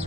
हे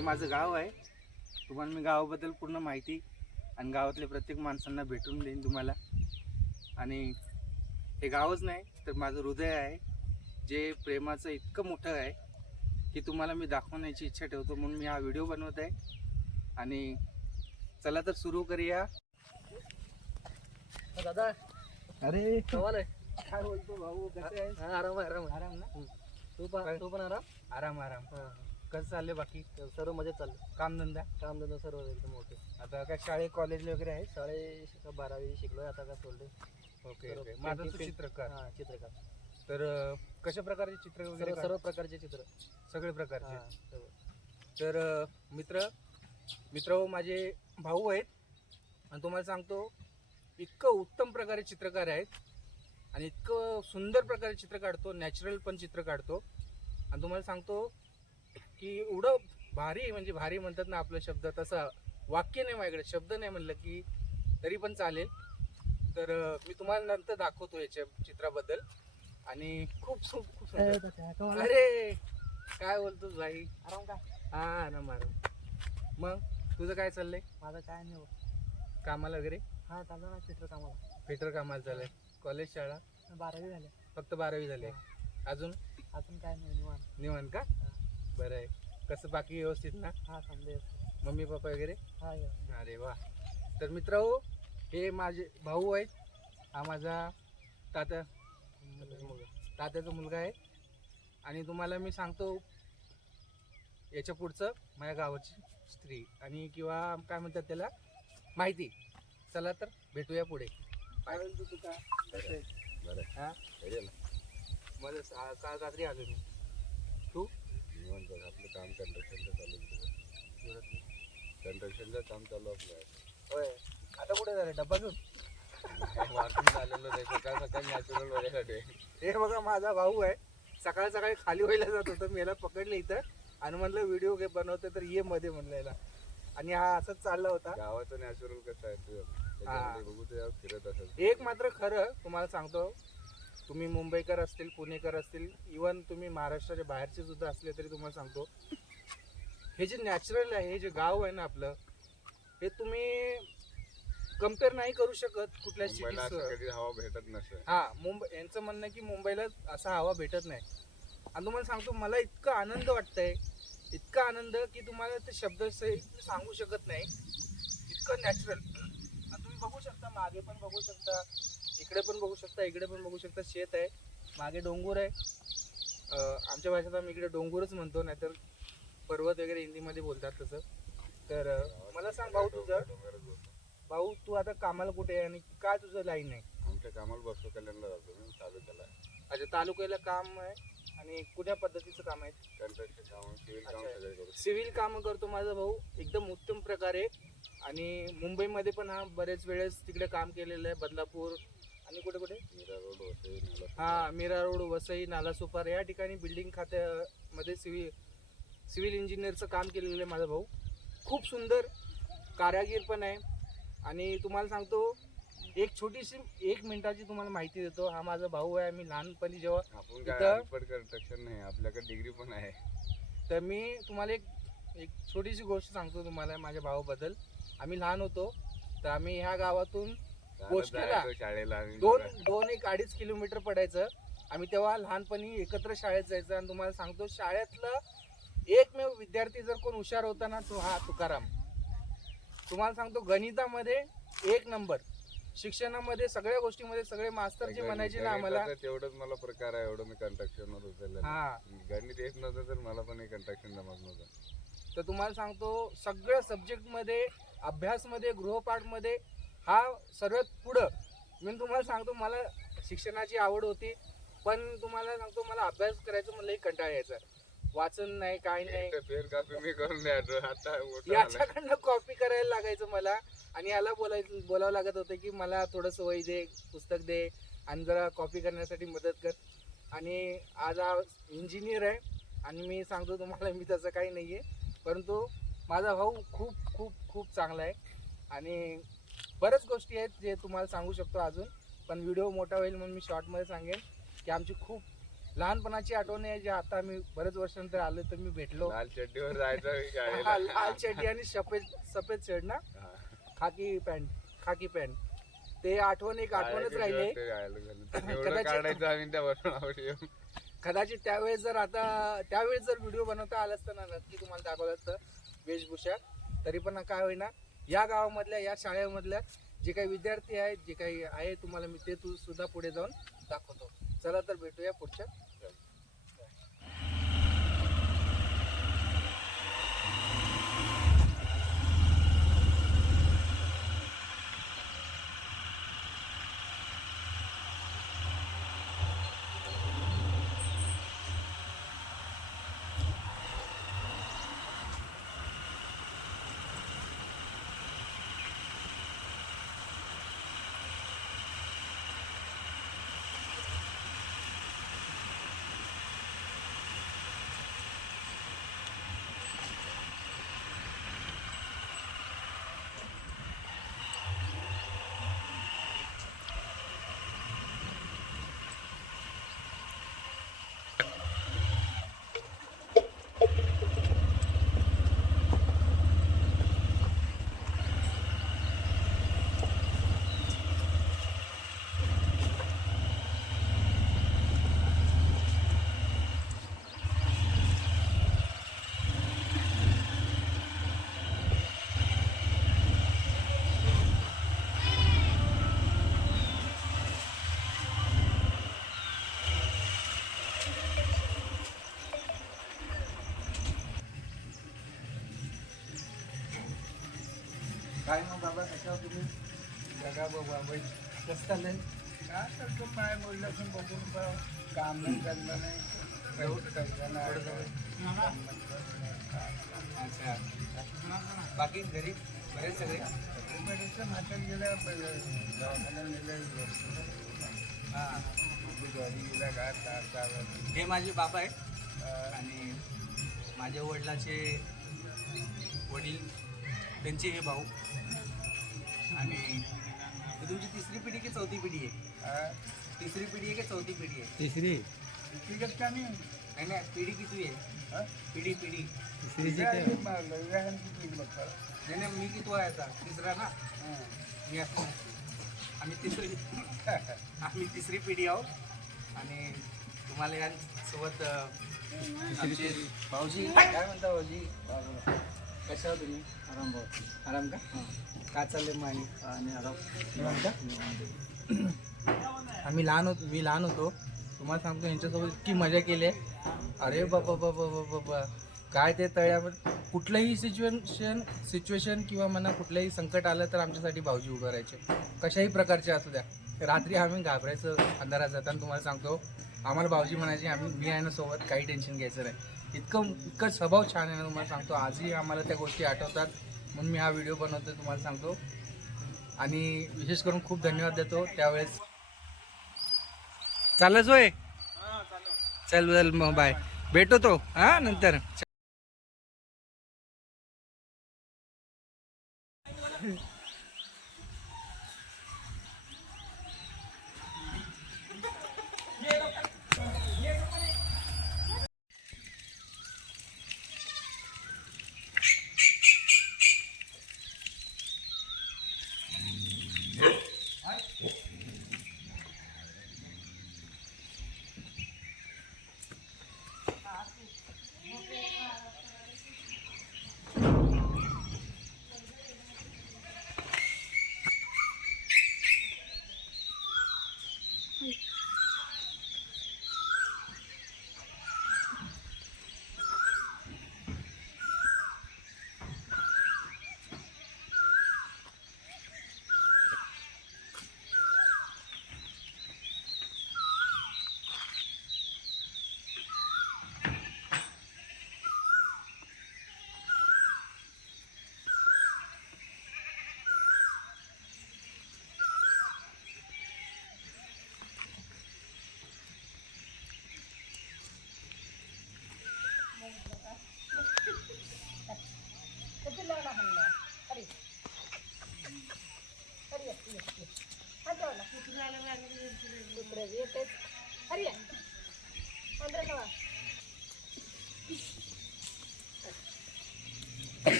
माझं गाव आहे. तुम्हाला मी गावाबद्दल पूर्ण माहिती आणि गावातल्या प्रत्येक माणसांना भेटून देईन तुम्हाला. आणि हे गावच नाही तर माझं हृदय आहे, जे प्रेमाचं इतकं मोठं आहे की तुम्हाला मी दाखवण्याची इच्छा ठेवतो, म्हणून मी हा व्हिडिओ बनवत आहे. आणि चला तर सुरू करूया. दादा, अरे सवाल आहे. काय बोलतो भाऊ, कसं आहे? आराम आहे, आराम आहे. आराम ना? तू पण आराम. आराम आराम. कसं चाललंय बाकी? सर्व मजेत चाललं. कामधंदा? कामधंदा सर्व एकदम ओके. आता काय शाळे कॉलेज वगैरे आहे? शाळे 12वी शिकलोय, आता काय सोडले. Okay okay. माझं तू चित्रकार. हा, चित्रकार. तर कशा प्रकारचे चित्र वगैरे सर्व सर्व प्रकारचे चित्र. सगळे प्रकारचे. हा, सर्व. तर मित्र माझे भाऊ आहेत आणि तुम्हाला सांगतो इतकं उत्तम प्रकारे चित्रकार आहेत आणि इतकं सुंदर प्रकारे चित्र काढतो, नॅचरल पण चित्र काढतो. आणि तुम्हाला सांगतो की एवढं भारी, म्हणजे भारी म्हणतात ना आपला शब्द, तसा वाक्य नाही माझ्याकडे, शब्द नाही म्हणलं की तरी पण चालेल. तर मी तुम्हाला नंतर दाखवतो याच्या चित्राबद्दल. आणि खूप सुंदर. अरे काय बोलतो भाई? आराम का? हा आराम आराम. मग तुझं काय चाललंय? माझं काय नाही हो. कामाला वगैरे? हा, चाललं ना चित्र कामाला. फिटर कामाला चाललंय. कॉलेज शाळा? 12वी झाले. फक्त 12वी झाली. अजून अजून काय नाही, निवांत. निवांत का? बरं आहे. कसं बाकी व्यवस्थित ना? हा, समजे. मम्मी पप्पा वगैरे? हा. अरे वा. तर मित्रांनो, हे माझे भाऊ आहेत. हा माझा तात्याचा मुलगा आहे. आणि तुम्हाला मी सांगतो याच्या पुढचं माझ्या गावाची स्त्री आणि किंवा काय म्हणतात त्याला माहिती. चला तर भेटूया पुढे. काय बोलतो तू? का कसं आहे? बरं हा, मला काल रात्री आलो मी. तू? आपलं काम कंस्ट्रक्शनचं चालू आहे. कंस्ट्रक्शनचं काम चालू आपलं. होय. आता कुठे झालं? डब्बा घेऊन वाटून झालेलं नाही. सकाळ सकाळी नॅचरल होण्यासाठी. हे बघा माझा भाऊ आहे. सकाळी सकाळी खाली व्हायला जात होतं, मी याला पकडलं इथं आणि म्हणलं व्हिडिओ बनवते तर ये मध्ये म्हणलं याला. आणि हा असंच चालला होता. गावाचं नॅचरल कसं आहे त्याच्यामध्ये बघू ते फिरत असेल. एक मात्र खरं तुम्हाला सांगतो, तुम्ही मुंबईकर असतील, पुणेकर असतील, इवन तुम्ही महाराष्ट्राच्या बाहेरचे सुद्धा असले तरी तुम्हाला सांगतो, हे जे नॅचरल आहे, हे जे गाव आहे ना आपलं, हे तुम्ही कम्पेअर नाही करू शकत कुठल्या मुंबईला सिटीज. कधी हवा भेटत नसेल. हा, मुंबई यांचं म्हणणं की मुंबईला असा हवा भेटत नाही. आणि तुम्हाला सांगतो मला इतका आनंद वाटतंय, इतका आनंद की तुम्हाला ते शब्द सांगू शकत नाही. इतकं नॅचरल. तुम्ही बघू शकता, मागे पण बघू शकता, इकडे पण बघू शकता, इकडे पण बघू शकता. शेत आहे, मागे डोंगर आहे. आमच्या भाषेत आम्ही इकडे डोंगरच म्हणतो, नाहीतर पर्वत वगैरे हिंदीमध्ये बोलतात तसं. तर मला सांग भाऊ, भाऊ तू आता कामाला कुठे आहे आणि काय तुझं लाईन आहे? आमच्या कामाला बसतो कल्याणला जातो मी, तालुक्याला. अच्छा, तालुक्याला काम आहे. आणि कुठल्या पद्धतीचं काम आहे? कंस्ट्रक्शन काम, सिव्हिल काम सगळे करतो. सिव्हिल कामं करतो माझा भाऊ एकदम उत्तम प्रकारे. आणि मुंबईमध्ये पण हा बरेच वेळेस तिकडे काम केलेलं आहे. बदलापूर आणि कुठे कुठे? मीरा रोड, वसई, नाला. हा, मीरा रोड, वसई, नालासोपारा या ठिकाणी बिल्डिंग खात्यामध्ये सिव्हिल इंजिनियरचं काम केलेलं आहे माझा भाऊ. खूप सुंदर कारागीर पण आहे. आणि तुम्हाला सांगतो एक छोटीशी 1 मिनिटाची तुम्हाला माहिती देतो. हा माझा भाऊ आहे. मी लहानपणी जेव्हा आपण काय कंस्ट्रक्शन नाही, आपल्याकडे डिग्री पण आहे. तर मी तुम्हाला एक छोटीशी गोष्ट सांगतो तुम्हाला माझ्या भावाबद्दल. आम्ही लहान होतो तर आम्ही ह्या गावातून गोष्टीला शाळेला 2-2-1-2.5 किलोमीटर पडायचं. आम्ही तेव्हा लहानपणी एकत्र शाळेत जायचं. आणि तुम्हाला सांगतो शाळेतलं एकमेव विद्यार्थी जर कोण हुशार होता ना तो हा तुकाराम. तुम्हाला सांगतो गणितामध्ये 1 नंबर, शिक्षणामध्ये सगळ्या गोष्टीमध्ये सगळे मास्तर जे म्हणायचे ना आम्हाला. गणिताचं तेवढंच मला प्रकार आहे, एवढं मी कंट्रक्शन वर उचललं. हा गणित येत नव्हतं तर मला पण कंट्रक्शन जमत नव्हतं. तर तुम्हाला सांगतो सगळ्या सब्जेक्टमध्ये, अभ्यासमध्ये, गृहपाठमध्ये हा सर्वात पुढं. मी तुम्हाला सांगतो मला शिक्षणाची आवड होती, पण तुम्हाला सांगतो मला अभ्यास करायचं म्हणलं कंटाळा यायचा. वाचन नाही काय नाही, फेर कॉपी मी करून द्यायचो. आता मोठं झालं. याच्याकडनं कॉपी करायला लागायचं मला. आणि याला बोलावं लागत होतं की मला थोडंसं वही दे, पुस्तक दे आणि जरा कॉपी करण्यासाठी मदत कर. आणि आज हा इंजिनियर आहे. आणि मी सांगतो तुम्हाला मी तसं काही नाही आहे, परंतु माझा भाऊ खूप खूप खूप चांगला आहे. आणि बऱ्याच गोष्टी आहेत जे तुम्हाला सांगू शकतो अजून, पण व्हिडिओ मोठा होईल म्हणून मी शॉर्टमध्ये सांगेन की आमची खूप लहानपणाची आठवण आहे, जे आता मी बरेच वर्षानंतर आलो तर मी भेटलो. लाल चड्डीवर जायचं हा, शाळेला. लाल चड्डी आणि सफेद शर्ट ना, हा. खाकी पॅन्ट. ते आठवणच राहिले. एवढं काढायचं आम्ही त्या बरोबर. कदाचित त्यावेळेस जर व्हिडिओ बनवता आला असता ना, नक्की तुम्हाला दाखवलं असतं वेशभूषा. तरी पण काय होईना, या गावामधल्या, या शाळेमधल्या जे काही विद्यार्थी आहेत, जे काही आहे, तुम्हाला मी ते सुद्धा पुढे जाऊन दाखवतो. चला तर भेटूया पुढच्या. काय मग बाबा, कशा तुम्ही? जगा बाबा कसं चाललंय? काय करतो काय बोललं पण बघून काम नाही चाललं नाही. अच्छा. बाकी घरी बरेच सगळे? म्हातार गेल्या दवाखान्यात गेल्या. हां, घरी गेला घाट हे माझे बाबा आहेत. आणि माझ्या वडिलाचे वडील, त्यांचे हे भाऊ. आणि ही तुमची तिसरी पिढी की चौथी पिढी आहे? तिसरी पिढी आहे की चौथी पिढी आहे? तिसरी तिकट का नाही. नाही, पिढी किती आहे? पिढी नाही, मी किती आहे आता? तिसरा ना. मी असतो. आम्ही तिसरी पिढी आहोत. आणि तुम्हाला यांसोबत आमचे भाऊजी, काय म्हणता भाऊजी? कशा आहात तुम्ही? आराम का? काय चाललंय मग? आणि आराम का? मी लहान होतो. तुम्हाला सांगतो यांच्यासोबत इतकी मजा केली आहे. अरे बाबा बाबा बाबा, काय ते तळ्यावर कुठलंही सिच्युएशन किंवा म्हणा कुठलंही संकट आलं तर आमच्यासाठी भाऊजी उभं राहायचे, कशाही प्रकारचे असू द्या. रात्री आम्ही घाबरायचं अंधारात जाताना. तुम्हाला सांगतो आम्हाला भाऊजी म्हणायचे मी आहे ना सोबत, काही टेन्शन घ्यायचं नाही. इतकं स्वभाव छान आहे ना. तुम्हाला सांगतो आजही आम्हाला त्या गोष्टी आठवतात, म्हणून मी हा व्हिडिओ बनवतो तुम्हाला सांगतो. आणि विशेष करून खूप धन्यवाद देतो त्यावेळेस. चालच होय, चल मग बाय, भेटतो तो हा नंतर.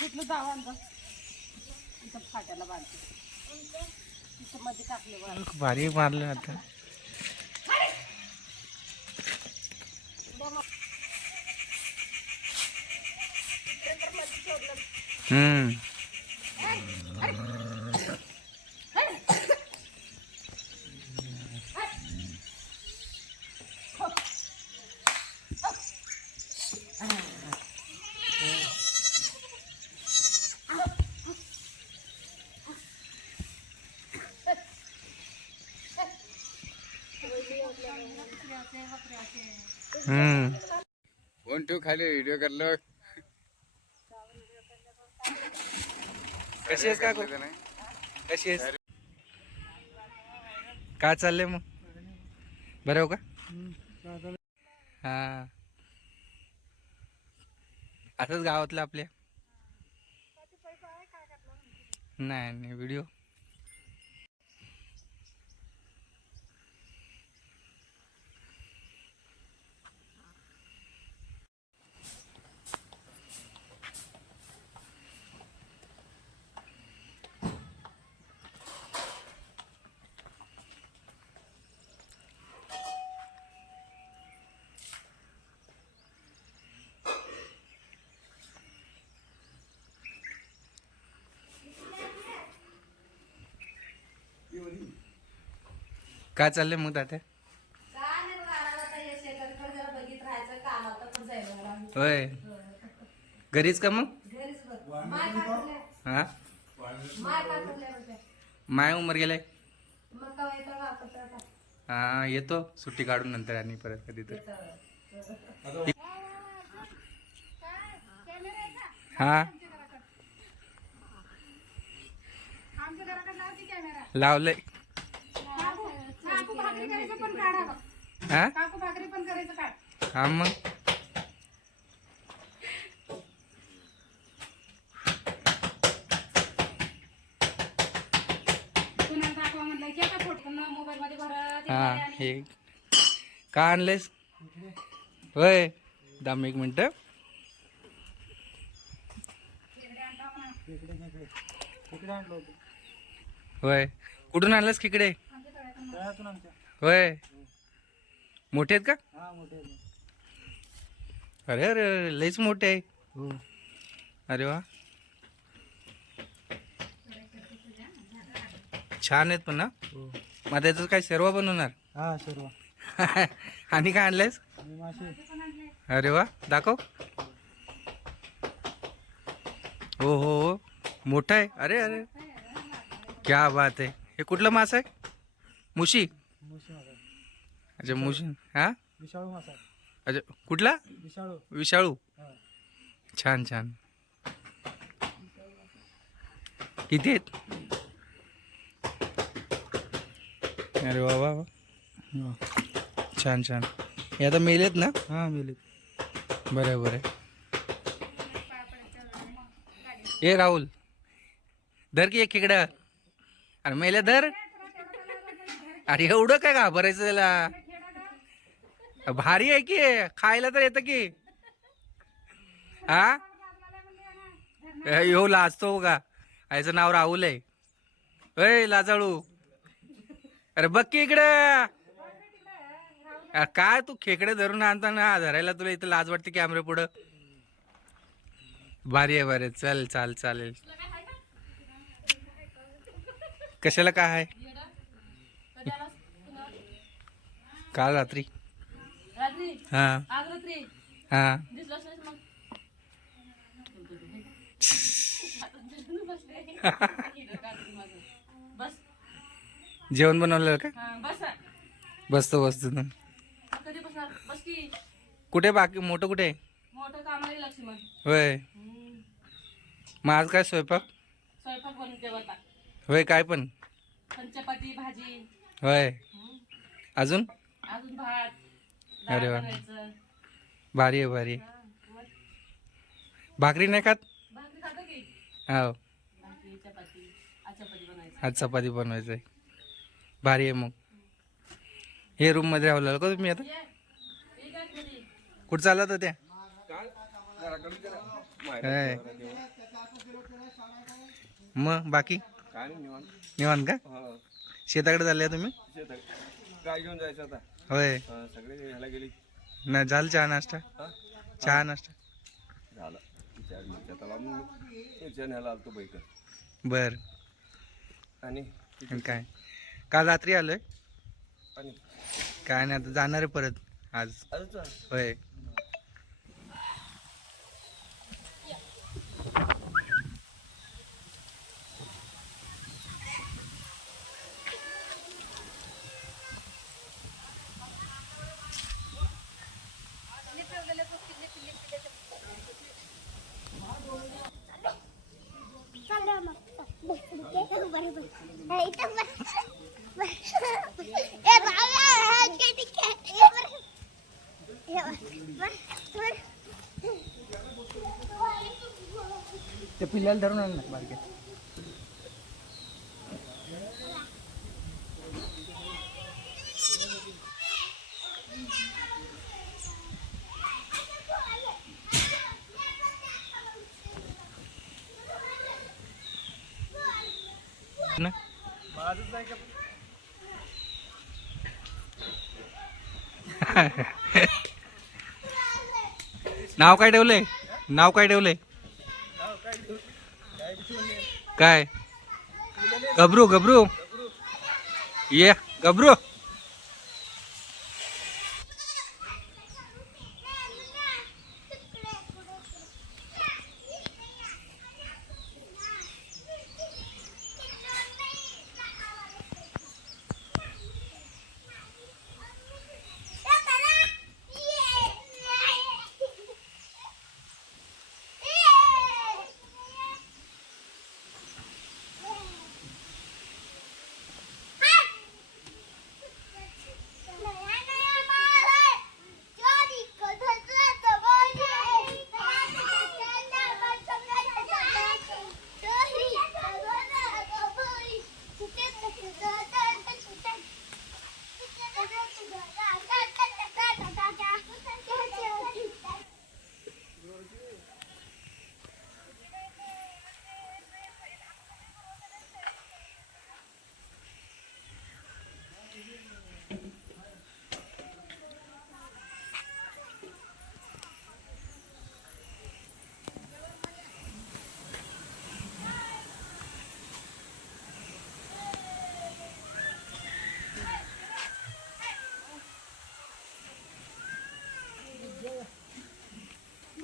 तिथलं जावा इथं फाट्याला बांधते इथं मध्ये टाकले भारी मारलं आता. हम्म. हम्म. फोन ठेव खाली व्हिडिओ करलो. कशी आहेस का कशी आहेस? काय चाललंय मग? बरं हो का? हा असंच गावातलं आपल्या. नाही नाही व्हिडिओ. काय चाललंय मग तात्या? होय घरीच का मग? हा माय उमर गेलाय. हा येतो सुट्टी काढून नंतर आणि परत कधी तर. हा लावलंय. हा हा मग हा हे का आणलेस? होय दाम एक मिनिट. होय कुठून आणलंस खेकडे? होय मोठे आहेत का? अरे अरे लईच मोठे आहे. अरे वा छान आहेत पण ना. मग त्याचं काय सर्व बनवणार? हा सर्व. आणि काय आणलंयस? अरे वा दाखव. हो हो हो मोठा आहे. अरे अरे क्या बात आहे. हे कुठलं मास आहे? मुशी. अच्छा मुशी. हा विशाळू मासा. अच्छा कुठला? विशाळू. विशाळू. छान छान. किती आहेत? अरे वा वा वा. छान छान. हे आता मेलेत ना? हा मिळेल. बरं बरं. ए राहुल धर की एक खेकडं. अरे मेल्या धर. अरे एवढं काय घाबरायचं त्याला? भारी आहे की खायला तर येतं की. हा येऊ लाजतो का? याचं नाव राहुल आहे. अय लाजाळू. अरे बघ की इकडं. काय तू खेकडे धरून आणताना धरायला तुला इथं लाज वाटते कॅमेरा पुढं? भारी आहे भारी. चल चाल चालेल. कशाला काय आहे? काल रात्री. हा हा जेवण बनवलं का? बसतो बसतो ना. कुठे बाकी मोठं कुठे? होय मग आज काय स्वयंपाक? स्वयंपाक बनवून जेवता. होय, काय पण? पण चपाती भाजी. होय. अजून? अजून भात. अरे वा. बनायचं. भारी आहे, भारी आहे. भाकरी नाही खात? भाकरी खातो की. हो. भाकरी चपाती. आज चपाती बनायचं. आज चपाती बनवायचं आहे. भारी आहे. मग हे रूम मध्ये राहिला का तुम्ही आता? कुठं चालत होत्या? होय. मग बाकी काय नाही निवांत. निवांत का? हा. शेताकडे चालले तुम्ही? काय घेऊन जायचं आता? होय. सगळे ह्याला गेली. ना झालं चहा नाश्ता? चहा नाश्ता झालं. त्याला ह्याला आलतो बाईक. बर. आणि काय काल रात्री आलोय. आणि काय नाही, आता जाणार आहे परत आज. होय. ते पिल्ल्याला धरून आण ना बारके. ना नाव काय ठेवलंय? नाव काय ठेवलंय? काय? गबरू. गबरू ये. गबरू.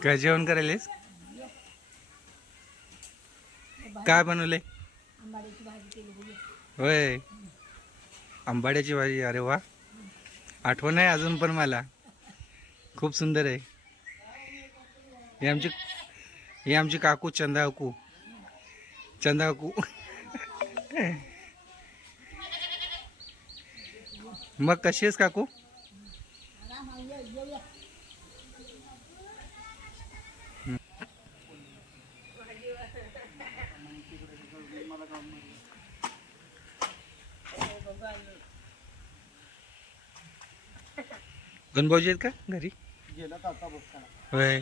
काय जेवण करायलेस? काय बनवले? होय, आंबाड्याची भाजी. अरे वा, आठवण आहे अजून पण मला. खूप सुंदर आहे. हे आमची काकू चंदा काकू. चंदा काकू. मग कशी आहेस काकू? गणभाऊजी आहेत का घरी? होय.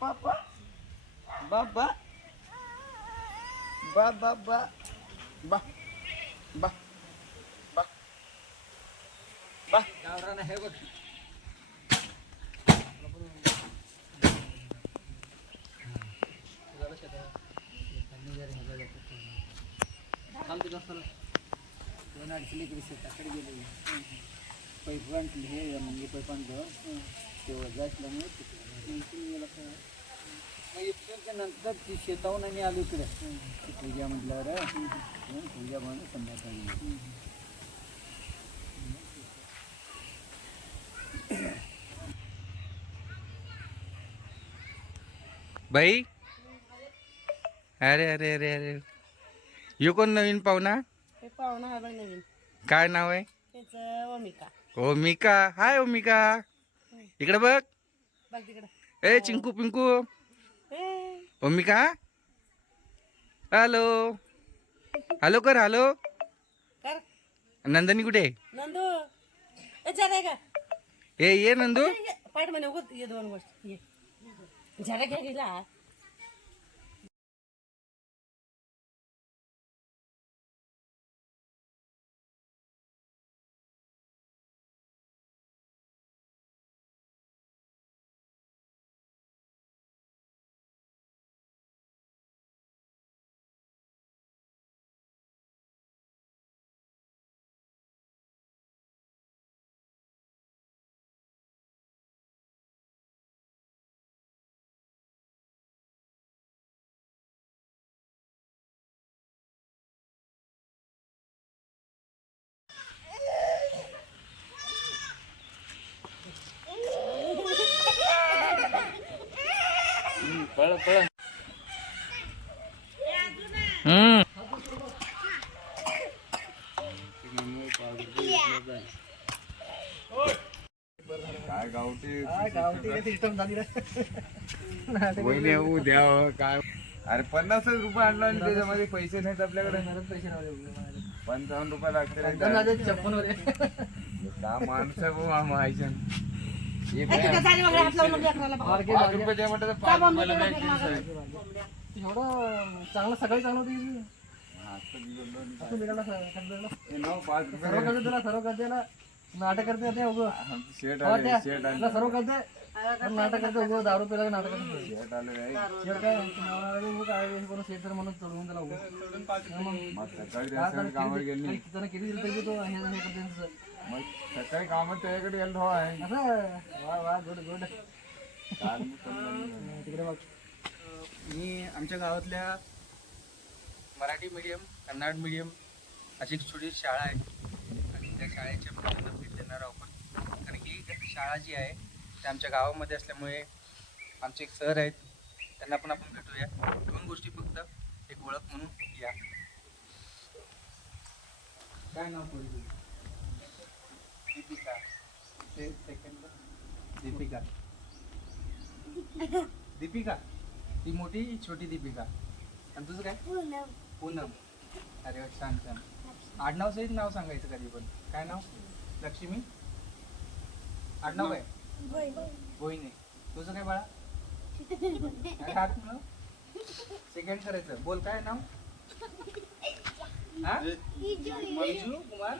बाबा बाबा बाबा बा बा बा बा बा गावरान आहे बघ. दोन अडचणी इकडे शेताकडे गेले पैपण हे म्हणजे पैपण ते वजा असल्यामुळे तिकडे गेला मग इथूनच्या नंतर ती शेताहून आम्ही आलो इकडे पूजा म्हटल्यावर पूजा म्हणून संध्याकाळी बाई, अरे अरे अरे अरे, यो कोण नवीन पाहुणा? हे पाहुणा आहे बघ नवीन, काय नाव आहे? त्याचं ओमिका. ओमिका. हाय ओमिका, इकडे बघ. बघ तिकडं. ए चिंकू पिंकू. ओमिका, हॅलो हॅलो कर, हॅलो. कर नंदनी कुठे? नंदू झालं का? ये नंदू. पाठ म्हणे उगत ये दोन गोष्ट ये झालं घ्या गेला. काय गावठी वहिनी उद्या काय. अरे 50 रुपये आणला आणि त्याच्यामध्ये पैसे नाहीत आपल्याकडे. 55 रुपये लागते. का माणसं भाऊ आम्हा आयशन. हे बघ, 5 रुपये द्या म्हटलं तर 5 रुपयाला काय केलं साहेब? एवढं चांगलं सगळं चांगलं होतं हे नाव 5 रुपये सर्व करते नाटक करते शेट आले शेट आले सर्व करते नाटक करते दारू पिला नाटक करते शेट आले नाही. शेत तर म्हणून चढवून त्याला मग सकाळी त्यांच्या कामावर गेली. किती दिलं तरी तो हे करते मग सकाळी कामात त्याच्याकडे गेलो हो आहे. असं वा वा गुड गुड काल मी पण तिकडे बघ. मी आमच्या गावातल्या मराठी मीडियम, कन्नड मीडियम अशी एक छोटी शाळा आहे आणि त्या शाळेच्या मुलांना भेट देणार आहोत आपण. कारण की शाळा जी आहे ते आमच्या गावामध्ये असल्यामुळे आमचे एक सर आहेत, त्यांना पण आपण भेटूया. 2 गोष्टी फक्त, एक ओळख म्हणून. या, काय नाव तुझं? दीपिका. दीपिका. दीपिका, ती मोठी छोटी दीपिका. आणि तुझं काय? पूनम. अरे वा, छान छान. आडनाव सहित नाव सांगायचं कधी पण. काय नाव? लक्ष्मी. आडनाव काय? बोईने. तुझं काय बाळा? सेकंड करायचं. बोल, काय नाव? हा? मंजू कुमार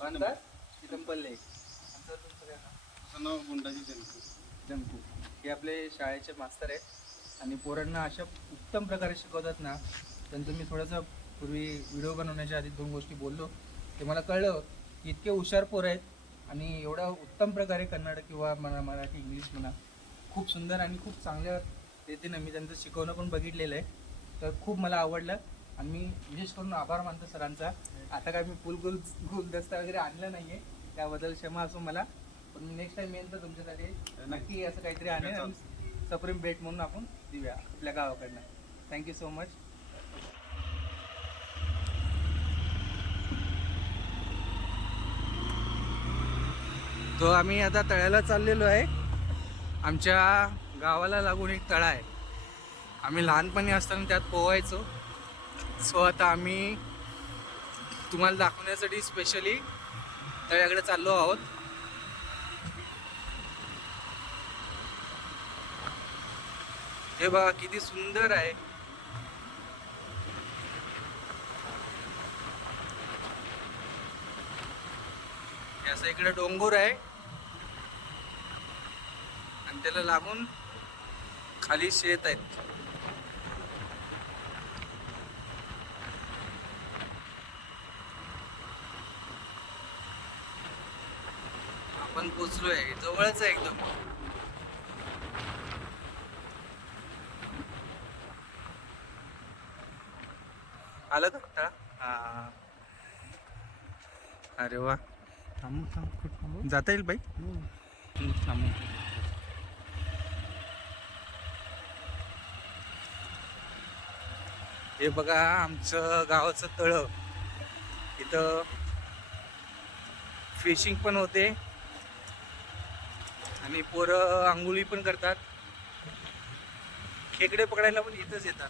बनदास चिदंपल्ले. तुमचं काय नाव? जंकू. हे आपले शाळेचे मास्तर आहेत आणि पोरांना अशा उत्तम प्रकारे शिकवतात ना. त्यांचं मी थोडंसं पूर्वी व्हिडिओ बनवण्याच्या आधी 2 गोष्टी बोललो, ते मला कळलं की इतके हुशार पोरं आहेत आणि एवढा उत्तम प्रकारे कन्नड किंवा मराठी, इंग्लिश म्हणा, खूप सुंदर आणि खूप चांगल्या रीतीनं मी त्यांचं शिकवणं पण बघितलेलं आहे. तर खूप मला आवडलं आणि मी विशेष करून आभार मानतो सरांचा. आता काय मी गुलदस्ता वगैरे आणलं नाही आहे, त्याबद्दल क्षमा असो मला. पण मी नेक्स्ट टाइम येईन तर तुमच्यासाठी नक्की असं काहीतरी आणेन आणि सप्रेम भेट म्हणून आपण देऊया आपल्या गावाकडनं. Thank you so much. तो आम्ही आता तळ्याला चाललेलो आहे. आमच्या गावाला लागून एक तळा आहे. आम्ही लहानपणी असताना त्यात पोहायचो. सो आता आम्ही तुम्हाला दाखवण्यासाठी स्पेशली तळ्याकडे चाललो आहोत. हे बघा किती सुंदर आहे. असं इकडे डोंगर आहे आणि त्याला लागून खाली शेत आहेत. आपण पोचलोय, जवळच आहे एकदम. आलं का तळा? हा. अरे वा, जाता येईल बाई. थांबू. हे बघा आमचं गावाचं तळ. इथं फिशिंग पण होते आणि पोरं आंघोळी पण करतात. खेकडे पकडायला पण इथंच येतात.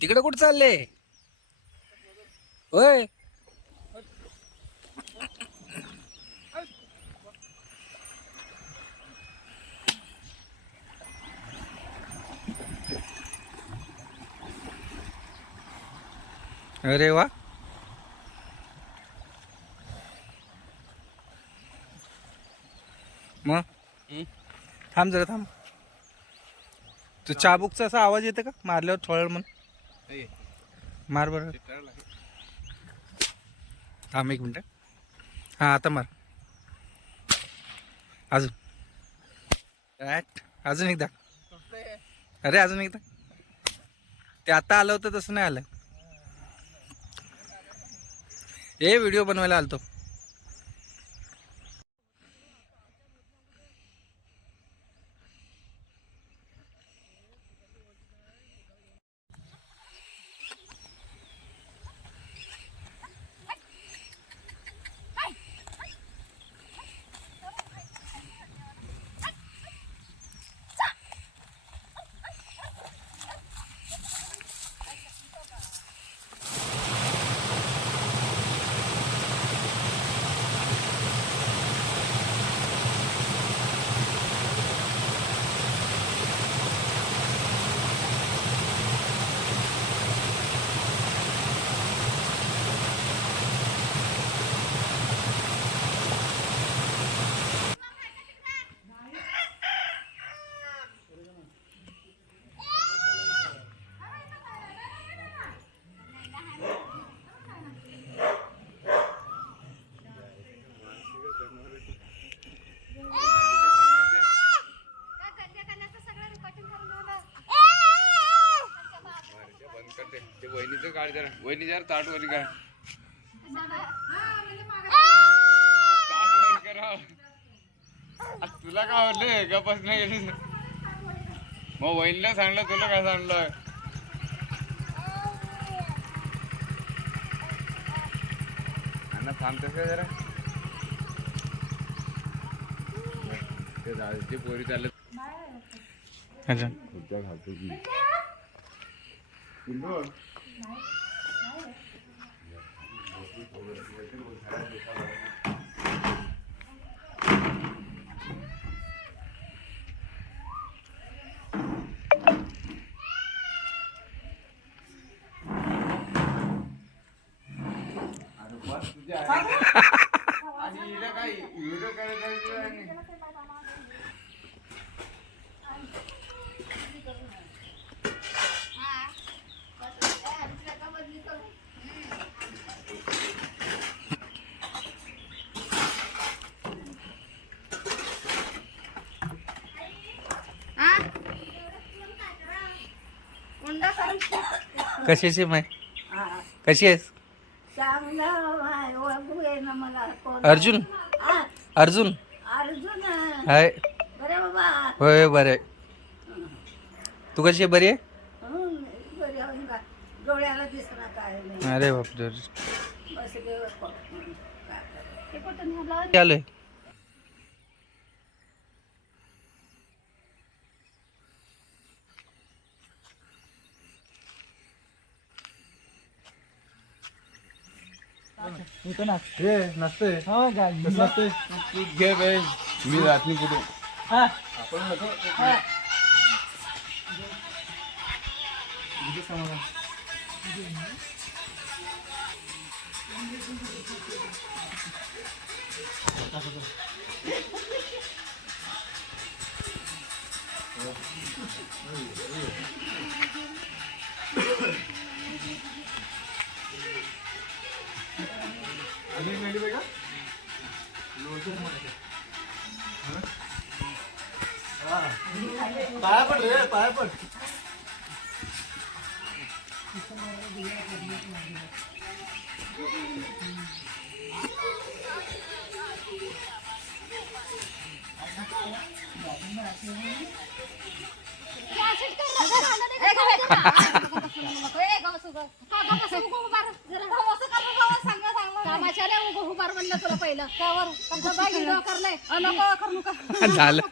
तिकडे कुठं चालले होय? अरे वा, मग थांब जरा थांब. तू चाबूकचा असा आवाज येतो का मारल्यावर थोडं म्हणून? मार बरं. थांब एक मिनिट. हां आता मार. अजून अजून एकदा. अरे अजून एकदा. ते आता आलं होतं तसं नाही आलं. हे व्हिडिओ बनवायला आलतो. वहिनीचं काढ जरा. वहिनी जरा ताटवली काय तुला काय आवडले गपच नाही गेली. मग वहिनीला सांगलं, तुला काय सांगलं? थांबतस का जरा? ते पोरी चालत घालतो की कशाची माय कशी आहेस? अर्जुन अर्जुन हाय. होय बरे. तू कशी आहे? बरी आहे. अरे बापरे. आलोय. हे नसते नसते तू घे बे मी जात नाही कुठे आपण नको पाया पड रे पाया पड झालं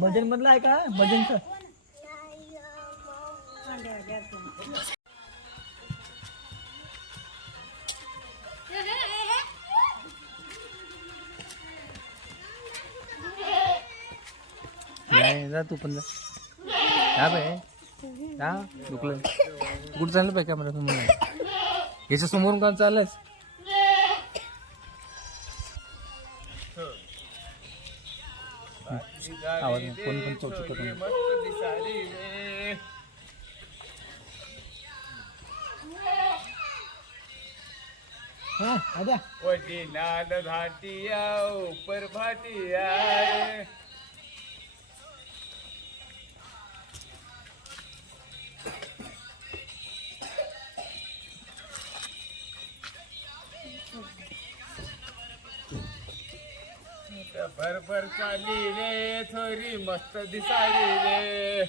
भजन मधलं आहे का भजनचं नाही जा तू पण जा बाय जा दुखलं कुठं चाललं पाहिजे कॅमेरा समोर याच्या समोरून का चाललंयस आवाज नाही. कोण पण चौचू करून मस्त दिसारी रे हा आद्या वडी लाल घाटिया ऊपर भाटिया रे भर चाली रे थोरी मस्त दिसारी रे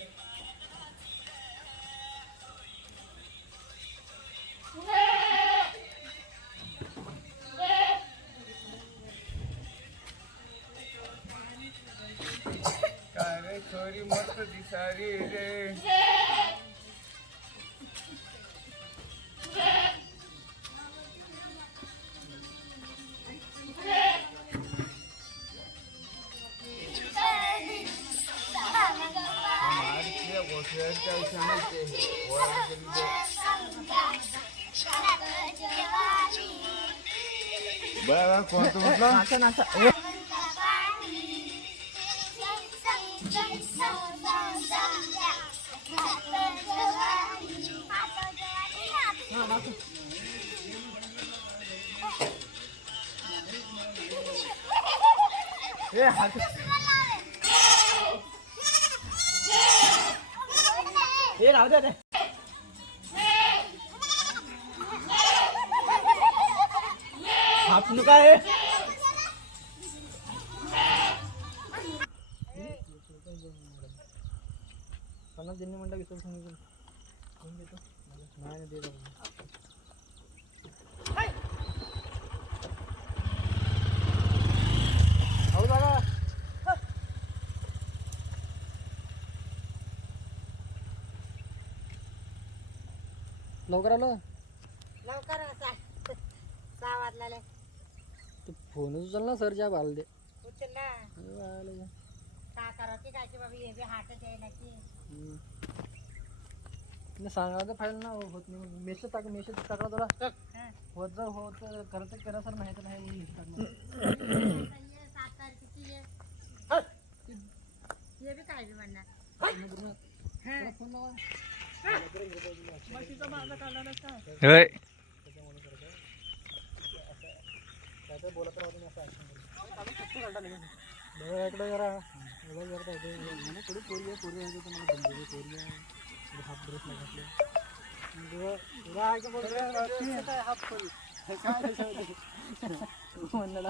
काय रे थोरी मस्त दिसारी रे बरं कोणतं म्हटलं हे राहू द्या ते आपण काय पन्नास दिनी म्हटलं की सांगितलं नाही दे हो दादा लवकर आलो लवकर 6 वाजले तू फोन उचल ना सर ज्या बाल दे उचलला का करायची काय की बाबा हे बी हातच आहे ना की सांगा तर फाईल ना होत नाही मेसेज टाकला थोडा होत जा होत करत करा सर नाही तर नाही म्हणून 7 तारखेची हे बी काय बी म्हणणार फोन लावा होय बोलत इकडे जरा थोडी पोरी आहे तुम्हाला बंद पोरी आहे हाफ ड्रेस घातले हाफ पोरी म्हणला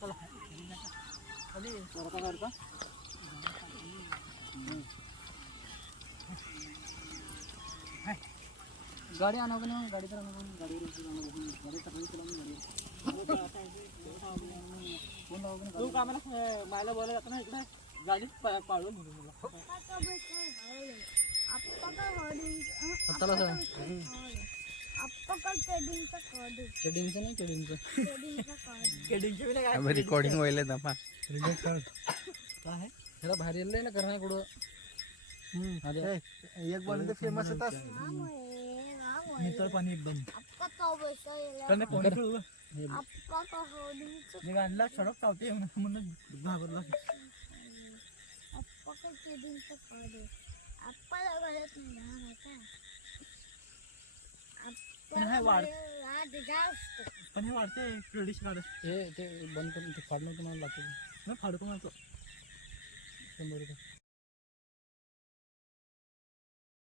चला आधी करता गाडी आणा का नाही गाडी तर आणा गाडीवर गाडी तू कामाला मायला बोलायला जातो ना इकडे गाडीत पाळून म्हणून मला चेडिंगचं नाही चेडिंगचं रिकॉर्डिंग व्हायला दमा काय त्याला भारी येईल ना करणार कुठं एक बनवते फेमस येतात नितळ पाणी एकदम आणला सडक चावते म्हणून घाबरला पण हे वाढते क्रेडिट कार्ड हे ते बंद करून ते फाडणं तुम्हाला लागतं फाडतो 100 रुपये